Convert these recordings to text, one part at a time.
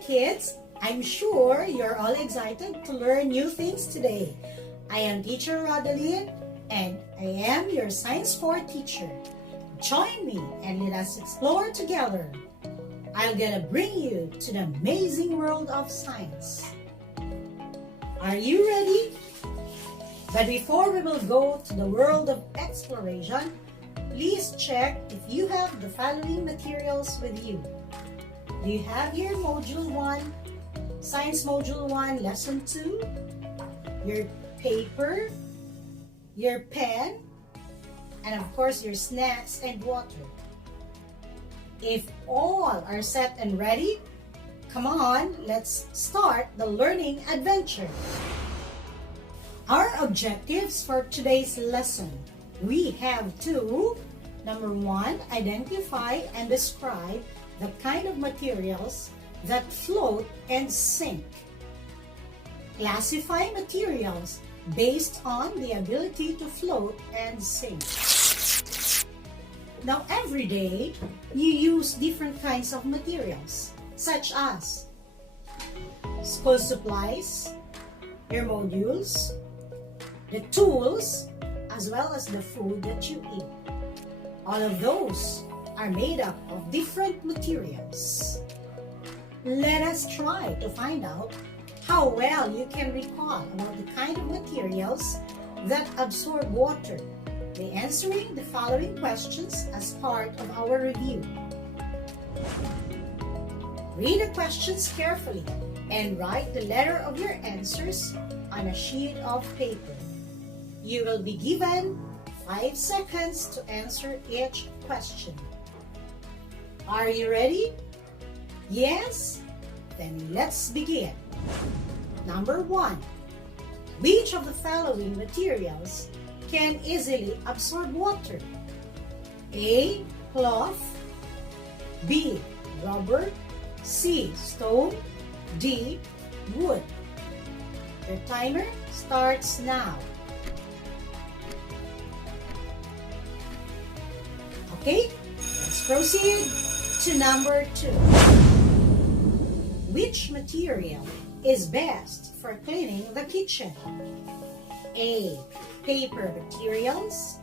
kids, I'm sure you're all excited to learn new things today. I am teacher Rodeline and I am your Science 4 teacher. Join me and let us explore together. I'm gonna bring you to the amazing world of science. Are you ready? But before we will go to the world of exploration, please check if you have the following materials with you. Do you have your Module 1, Science Module 1, Lesson 2, your paper, your pen, and of course your snacks and water? If all are set and ready, come on, let's start the learning adventure. Our objectives for today's lesson, we have two. Number 1, identify and describe the kind of materials that float and sink. Classify materials based on the ability to float and sink. Now, every day, you use different kinds of materials, such as school supplies, your modules, the tools, as well as the food that you eat. All of those are made up of different materials. Let us try to find out how well you can recall about the kind of materials that absorb water by answering the following questions as part of our review. Read the questions carefully and write the letter of your answers on a sheet of paper. You will be given 5 seconds to answer each question. Are you ready? Yes? Then let's begin. Number 1. Which of the following materials can easily absorb water? A. Cloth, B. Rubber, C. Stone, D. Wood. Your timer starts now. Okay, let's proceed to number 2. Which material is best for cleaning the kitchen? A. Paper materials,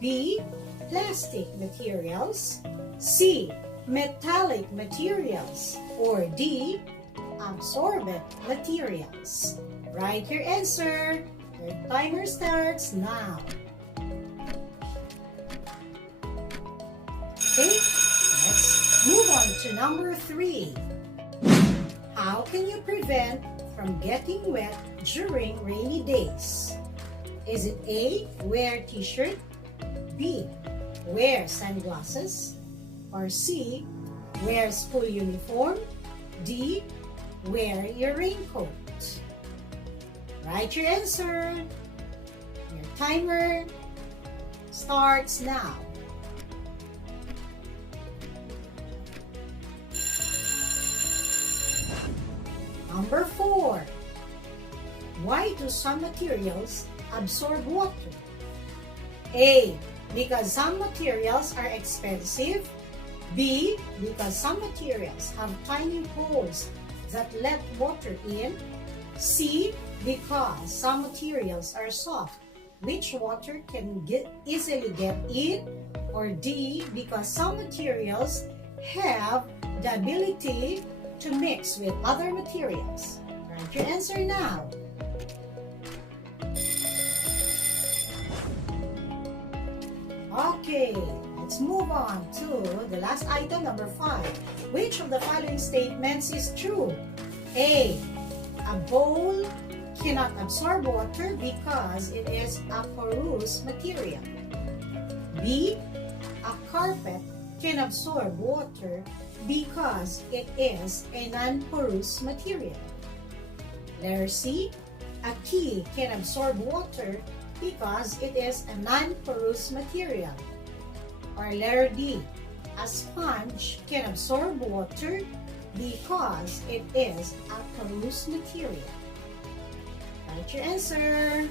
B. Plastic materials, C. Metallic materials, or D. Absorbent materials. Write your answer. Your timer starts now. Okay, let's move on to number 3. How can you prevent from getting wet during rainy days? Is it A. Wear t-shirt, B. Wear sunglasses, or C. Wear school uniform, D. Wear your raincoat? Write your answer. Your timer starts now. Number 4. Why do some materials absorb water? A. Because some materials are expensive. B. Because some materials have tiny holes that let water in. C. Because some materials are soft, which water can easily get in. Or D. Because some materials have the ability to mix with other materials. Write your answer now. Okay, let's move on to the last item, number 5. Which of the following statements is true? A. A bowl cannot absorb water because it is a porous material. B. A carpet can absorb water because it is a non-porous material. Letter C. A key can absorb water because it is a non-porous material. Or letter D. A sponge can absorb water because it is a porous material. Write your answer.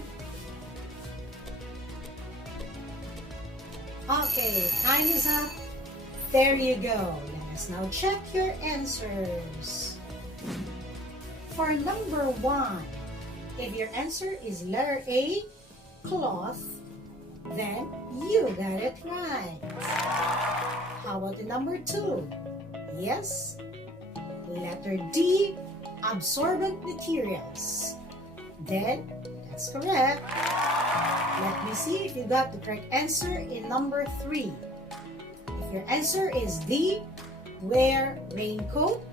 Okay, time is up. There you go. Let us now check your answers. For number 1, if your answer is letter A, cloth, then you got it right. How about the number 2? Yes, letter D, absorbent materials. Then, that's correct. Let me see if you got the correct answer in number 3. If your answer is D, wear raincoat,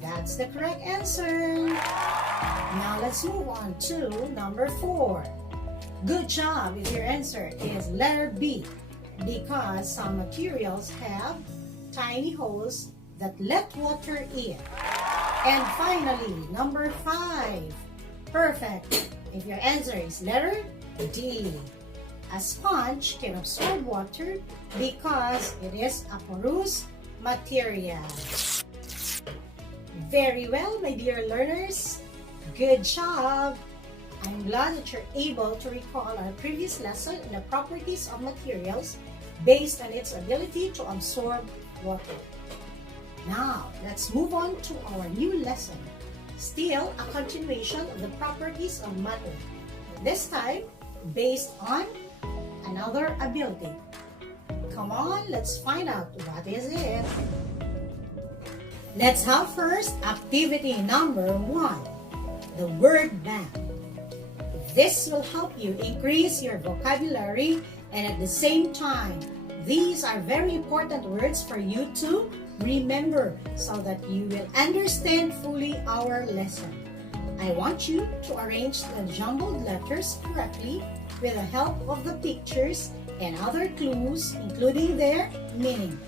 that's the correct answer. Now let's move on to number 4. Good job if your answer is letter B, because some materials have tiny holes that let water in. And finally, number 5. Perfect if your answer is letter D. A sponge can absorb water because it is a porous material. Very well, my dear learners. Good job! I'm glad that you're able to recall our previous lesson on the properties of materials based on its ability to absorb water. Now, let's move on to our new lesson. Still a continuation of the properties of matter. This time, based on another ability. Come on, let's find out what is it. Let's have first activity number 1, the word bank. This will help you increase your vocabulary, and at the same time, these are very important words for you to remember so that you will understand fully our lesson. I want you to arrange the jumbled letters correctly with the help of the pictures and other clues, including their meaning.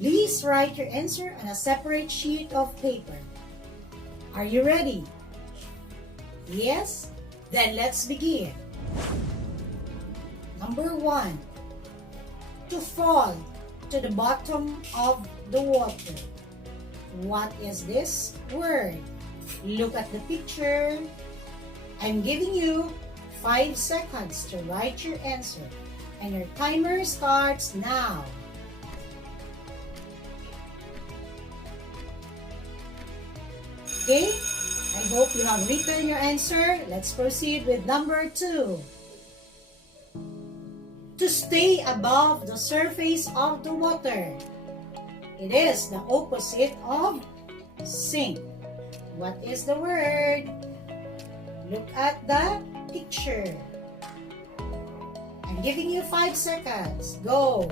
Please write your answer on a separate sheet of paper. Are you ready? Yes? Then let's begin. Number 1. To fall to the bottom of the water. What is this word? Look at the picture. I'm giving you 5 seconds to write your answer, and your timer starts now. Okay, I hope you have written your answer. Let's proceed with number 2. To stay above the surface of the water. It is the opposite of sink. What is the word? Look at the picture. I'm giving you 5 seconds. Go.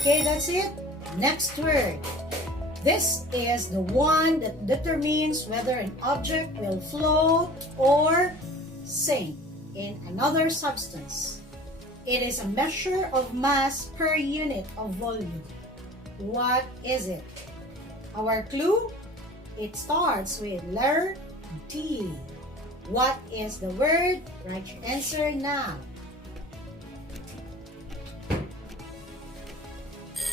Okay, that's it. Next word. This is the one that determines whether an object will float or sink in another substance. It is a measure of mass per unit of volume. What is it? Our clue? It starts with letter D. What is the word? Write your answer now.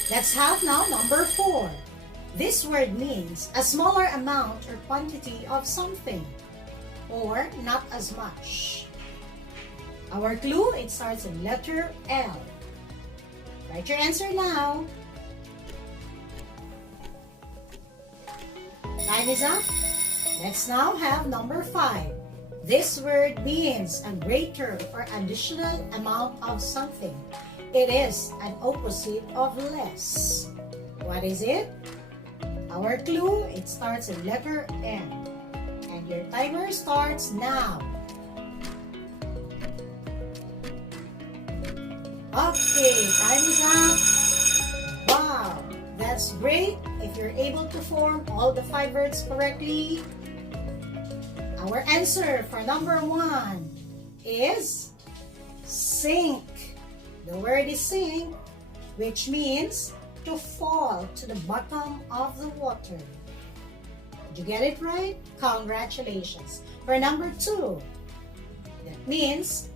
Let's have now number 4. This word means a smaller amount or quantity of something, or not as much. Our clue, it starts with letter L. Write your answer now. Time is up. Let's now have number 5. This word means a greater or additional amount of something. It is an opposite of less. What is it? Our clue, it starts with letter M. And your timer starts now. Okay, time is up. Wow, that's great. If you're able to form all the 5 words correctly. Our answer for number 1 is sink. The word is sink, which means to fall to the bottom of the water. Did you get it right? Congratulations. For number 2, that means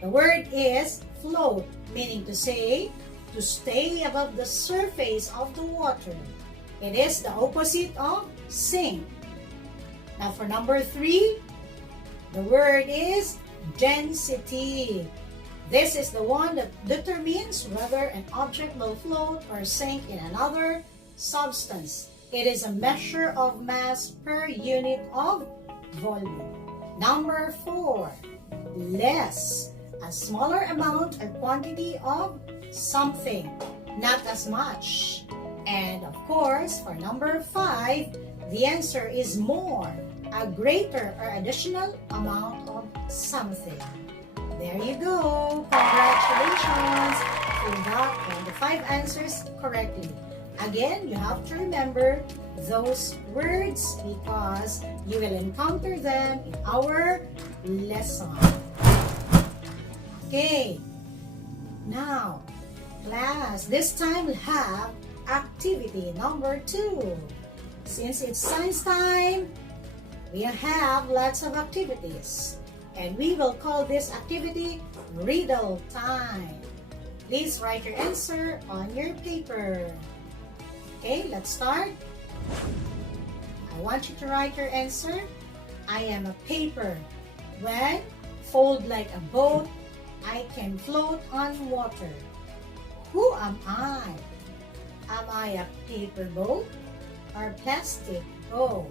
the word is float, meaning to say to stay above the surface of the water. It is the opposite of sink. Now for number 3, the word is density. This is the one that determines whether an object will float or sink in another substance. It is a measure of mass per unit of volume. Number 4, less. A smaller amount or quantity of something, not as much. And of course, for number 5, the answer is more. A greater or additional amount of something. There you go. Congratulations. You got all the 5 answers correctly. Again, you have to remember those words because you will encounter them in our lesson. Okay. Now, class, this time we'll have activity number 2. Since it's science time, we have lots of activities. And we will call this activity riddle time. Please write your answer on your paper. Okay, let's start. I want you to write your answer. I am a paper. When fold like a boat, I can float on water. Who am I? Am I a paper boat or plastic boat?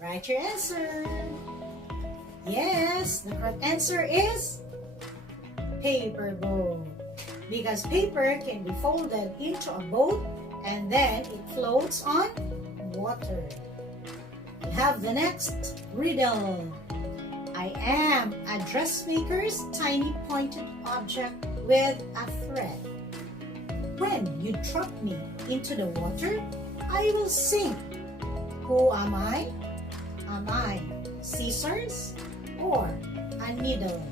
Write your answer. Yes, the correct answer is paper boat. Because paper can be folded into a boat and then it floats on water. We have the next riddle. I am a dressmaker's tiny pointed object with a thread. When you drop me into the water, I will sink. Who am I? Am I scissors or a needle?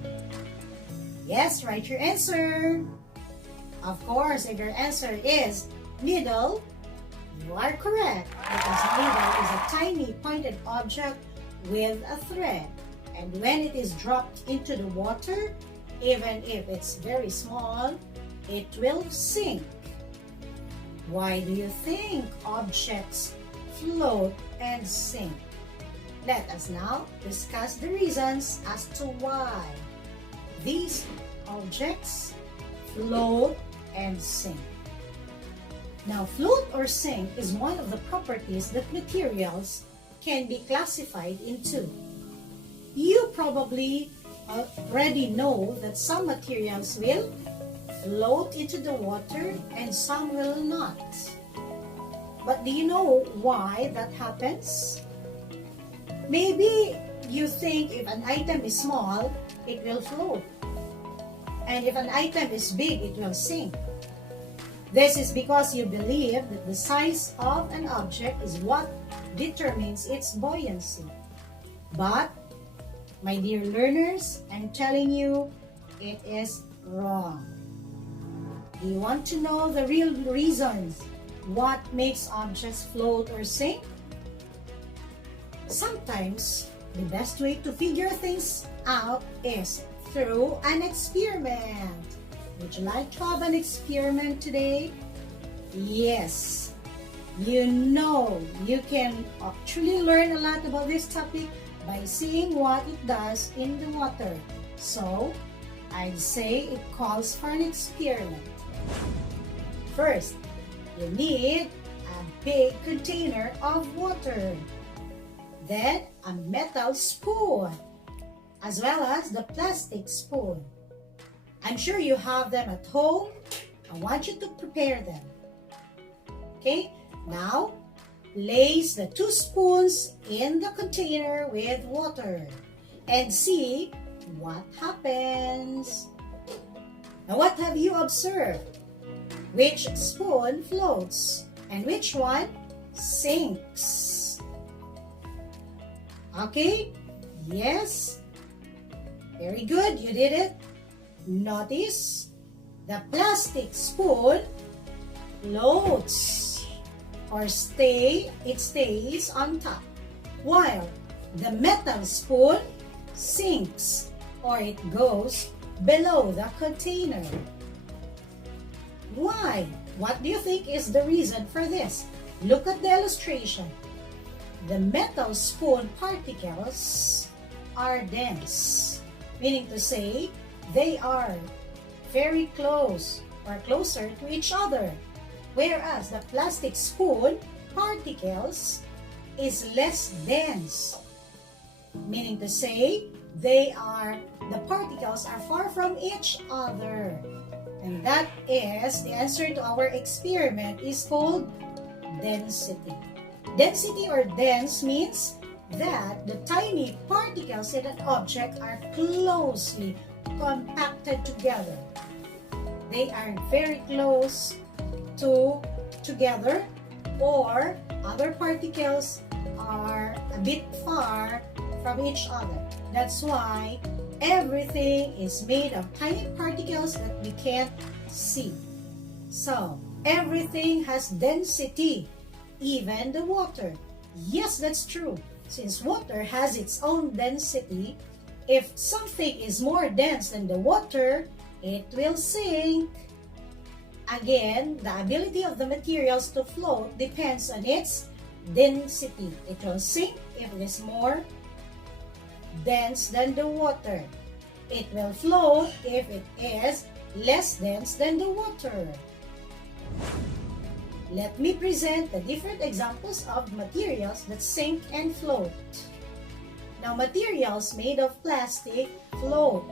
Yes, write your answer. Of course, if your answer is needle, you are correct because needle is a tiny pointed object with a thread. And when it is dropped into the water, even if it's very small, it will sink. Why do you think objects float and sink? Let us now discuss the reasons as to why these objects float and sink. Now, float or sink is one of the properties that materials can be classified into. You probably already know that some materials will float into the water and some will not. But do you know why that happens? Maybe you think if an item is small, it will float. And if an item is big, it will sink. This is because you believe that the size of an object is what determines its buoyancy. But, my dear learners, I'm telling you, it is wrong. Do you want to know the real reasons what makes objects float or sink? Sometimes, the best way to figure things out is through an experiment. Would you like to have an experiment today? Yes. You know you can actually learn a lot about this topic by seeing what it does in the water. So, I'd say it calls for an experiment. First, you need a big container of water. Then, a metal spoon, as well as the plastic spoon. I'm sure you have them at home. I want you to prepare them. Okay, now place the 2 spoons in the container with water and see what happens. Now, what have you observed? Which spoon floats and which one sinks? Okay, yes, very good, you did it. Notice the plastic spoon floats or it stays on top, while the metal spoon sinks or it goes below the container. Why? What do you think is the reason for this? Look at the illustration. The metal spoon particles are dense, meaning to say they are very close or closer to each other, whereas the plastic spoon particles is less dense, meaning to say the particles are far from each other. And that is the answer to our experiment is called density. Density or dense means that the tiny particles in an object are closely compacted together. They are very close together, or other particles are a bit far from each other. That's why everything is made of tiny particles that we can't see. So, everything has density, even the water. Yes, that's true. Since water has its own density, if something is more dense than the water, it will sink. Again, the ability of the materials to float depends on its density. It will sink if it is more dense than the water. It will float if it is less dense than the water. Let me present the different examples of materials that sink and float. Now, materials made of plastic float,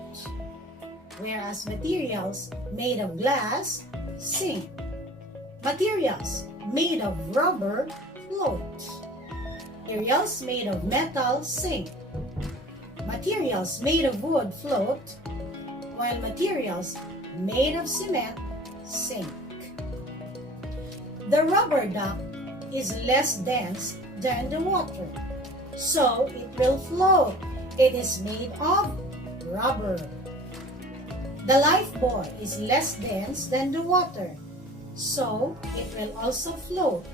whereas materials made of glass sink. Materials made of rubber float. Materials made of metal sink. Materials made of wood float, while materials made of cement sink. The rubber duck is less dense than the water, so it will float. It is made of rubber. The lifebuoy is less dense than the water, so it will also float.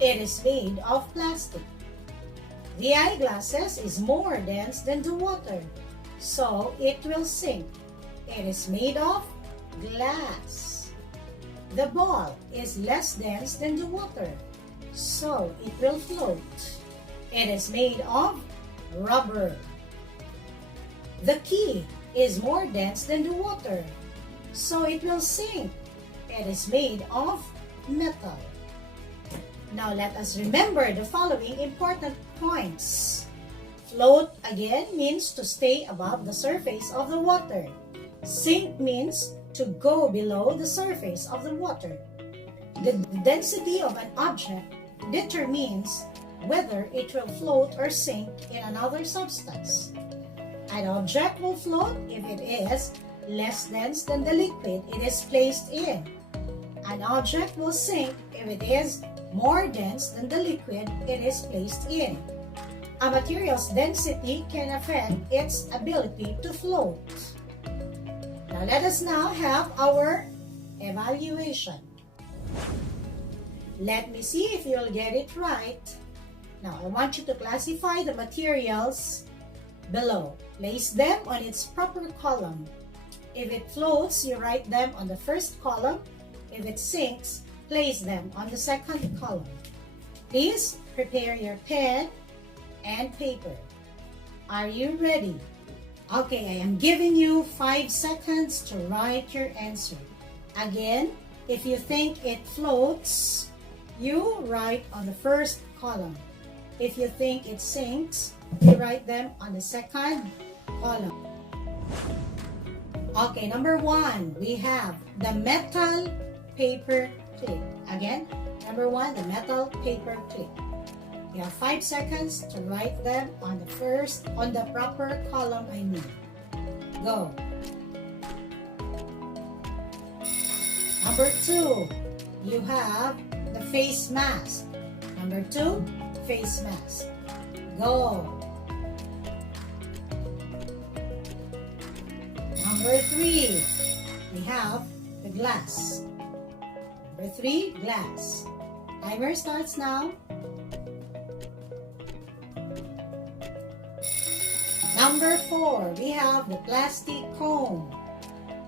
It is made of plastic. The eyeglasses is more dense than the water, so it will sink. It is made of glass. The ball is less dense than the water, so it will float. It is made of rubber. The key is more dense than the water, so it will sink. It is made of metal. Now let us remember the following important points. Float again means to stay above the surface of the water. Sink means to go below the surface of the water. The density of an object determines whether it will float or sink in another substance. An object will float if it is less dense than the liquid it is placed in. An object will sink if it is more dense than the liquid it is placed in. A material's density can affect its ability to float. Now let us now have our evaluation. Let me see if you'll get it right. Now I want you to classify the materials below. Place them on its proper column. If it floats, you write them on the first column. If it sinks, place them on the second column. Please prepare your pen and paper. Are you ready? Okay, I am giving you 5 seconds to write your answer. Again, if you think it floats, you write on the first column. If you think it sinks, you write them on the second column. Okay, number 1, we have the metal paper clip. Again, number 1, the metal paper clip. You have 5 seconds to write them on the proper column I mean. Go. Number 2, you have the face mask. Number 2, face mask. Go. Number 3, we have the glass. Number 3, glass. Timer starts now. Number 4, we have the plastic cone.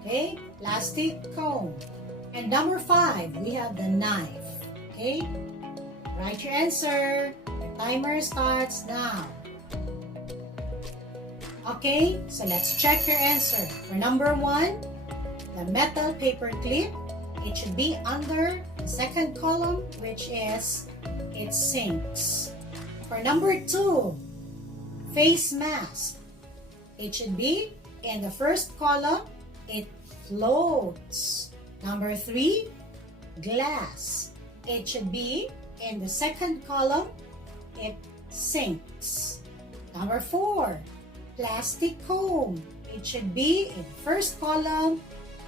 Okay, plastic cone. And number 5, we have the knife. Okay, write your answer. The timer starts now. Okay, so let's check your answer. For number 1, the metal paper clip, it should be under the second column, which is it sinks. For number 2, face mask, it should be in the first column, it floats. Number 3, glass, it should be in the second column, it sinks. Number 4, plastic comb, it should be in the first column,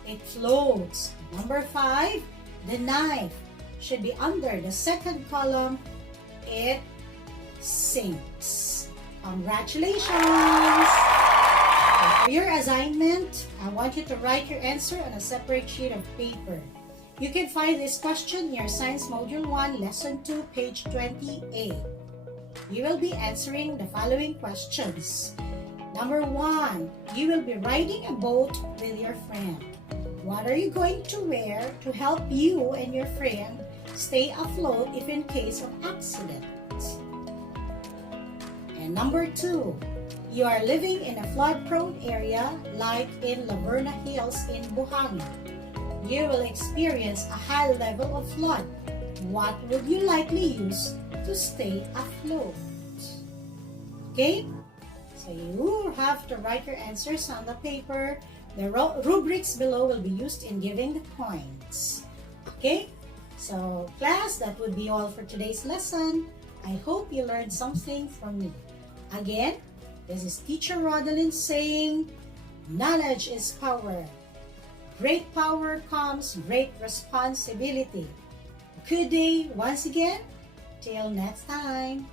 it floats. Number 5, the knife should be under the second column, it sinks. Congratulations! For your assignment, I want you to write your answer on a separate sheet of paper. You can find this question in your Science Module 1, Lesson 2, page 28. You will be answering the following questions. Number 1, you will be riding a boat with your friend. What are you going to wear to help you and your friend stay afloat if in case of accident? And number 2, you are living in a flood-prone area like in Laverna Hills in Buhangin. You will experience a high level of flood. What would you likely use to stay afloat? Okay? So you have to write your answers on the paper. The rubrics below will be used in giving the points. Okay? So class, that would be all for today's lesson. I hope you learned something from me. Again, this is Teacher Rodelyn saying, knowledge is power. Great power comes great responsibility. Good day once again. Till next time.